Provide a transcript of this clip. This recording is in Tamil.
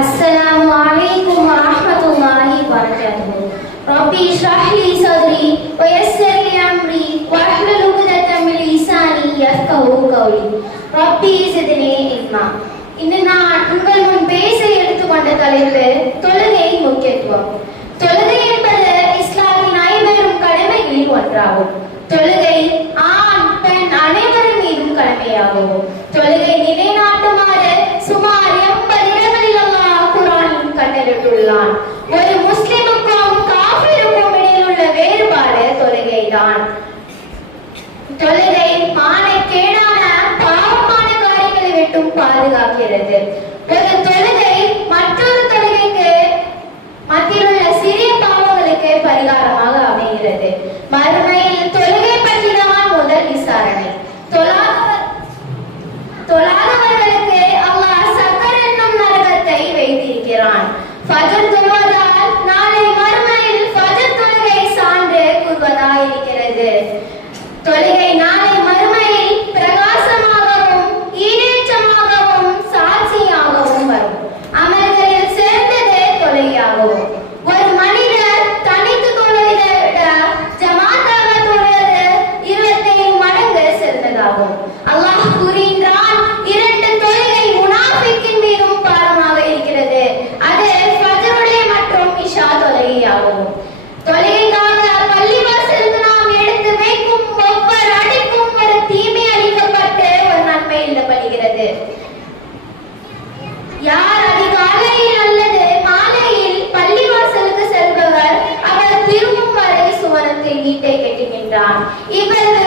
السلام عليكم ورحمة الله وبركاته. ربي اشرح لي صدري ويسر لي أمري واحلل عقدة من لساني يفقهوا قولي. ربي زدني علما. இன்று நான் உங்கள் முன் பேச எடுத்துக்கொண்ட தலைப்பு தொழுகை முக்கியத்துவம். தொழுகை என்பது இஸ்லாமின் ஐம்பெரும் கடமைகளில் ஒன்றாகும். தொழுகை ஆண் பெண் அனைவரும் மீதும் கடமையாகும். தொழுகை நிலைநாட்டுமாறு சுமார் 80 இடங்களில் அல்லாஹ் குர்ஆனில் கட்டளையிட்டுள்ளான். ஒரு முஸ்லிமுக்கும் காஃபிருக்கும் இடையில் உள்ள வேறுபாடு தொழுகைதான். தொழுகை மானக்கேடான பாவமான காரியங்களை விட்டும் பாதுகாக்கிறது. ஒரு தொழுகை மற்றொரு தொழுகைக்கு மத்தியில் உள்ள சிறிய பாவங்களுக்கு பரிகாரமாக அமைகிறது. மறுமையில் தொழுகை பற்றி தான் முதல் விசாரணை. தொழாதவர்களுக்கு அல்லாஹ் சக்கர் என்னும் நரகத்தை வைத்திருக்கிறான். ஃபஜர் தொழுவதால் நாளை மறுமையில் ஃபஜர் தொழுகை சான்று கூறுவதாய் இருக்கிறது. தொழுகை நாளை மறுமையில் பிரகாசமாகவும் ஈடேற்றமாகவும் சாட்சியாகவும் வரும். அமல்களில் சிறந்தது தொழுகையாகும். ஒரு மனிதர் தனித்து தொழுவதை விட ஜமாத்தாக தொழுவது 27 மடங்கு சிறந்ததாகும். அல்லாஹ் கூறுகின்றான், 2 தொழுகை முனாஃபிக்கின் மீதும் பாரமாக இருக்கிறது. அது ஃபஜ்ருடைய மற்றும் இஷா தொழுகையாகும். தொழுகைக்காக பள்ளிவாசலுக்கு நாம் எடுத்து வைக்கும் ஒவ்வொரு அடிக்கும் ஒரு தீமை அளிக்கப்பட்டு ஒரு நன்மை எழுதப்படுகிறது. யார் அதிகாலையில் அல்லது மாலையில் பள்ளிவாசலுக்கு செல்பவர் அவர் திரும்பும் வரை சுவனத்தில் வீட்டை கட்டுகின்றார். இவரது